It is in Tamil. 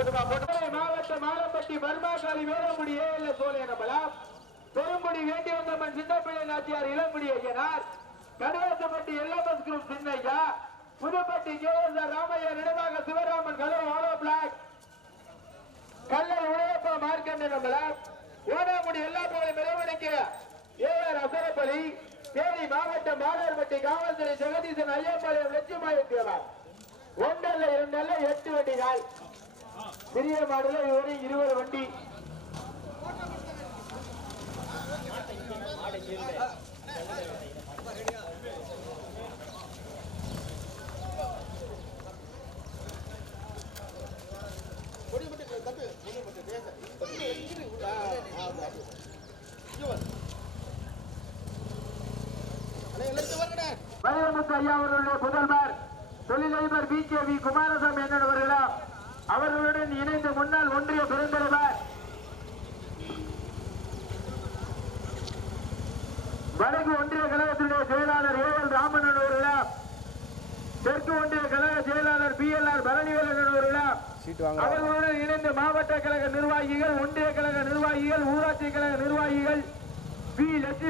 மாவட்ட மாலப்பட்டி பர்மாசாலி வேலமுடியே இல்ல சோழ நம்பலாம் பெரும்புடி வேண்டி வந்தம்மன் சின்னப்பிள்ளை நாச்சியார் இளம்புடி ஐயனார் கடுவேசப்பட்டி எல்லமஸ் குரூப் சின்னையா புதுப்பட்டி ஜோதா ராமையா சிவராமன் கலோ ஆலோ பிளாக் கல்லல் எல்லா போலை மிரவணிக்க ஏ ஆர் அசரப்பலி தேனி மாவட்டம் மாதர்பட்டி காவல்துறை ஜெகதீசன் ஐயப்பாளையம் லட்சுமாயத்தேவா ஒன்றல்ல இரண்டல்ல எட்டு வண்டிகள். பெரிய மாடுல இதுவரை இருபது வண்டி. வயமுத்து ஐயா அவர்களுடைய புதல்வர் தொழிலதிபர் பி கே வி குமாரசாமி என்னவர்களா முன்னாள் ஒன்றிய பெருந்தலைவர் வடக்கு ஒன்றிய கழகத்தினுடைய செயலாளர் ஏ எல் ராமன் அவர்களா தெற்கு ஒன்றிய கழக செயலாளர் பி எல் ஆர் பரணிவேலன் அவர்களா சீட்டு வாங்க அவர்களுடன் இணைந்த மாவட்ட கழக நிர்வாகிகள் ஒன்றிய கழக நிர்வாகிகள் ஊராட்சி கழக நிர்வாகிகள் பி. லட்சுமி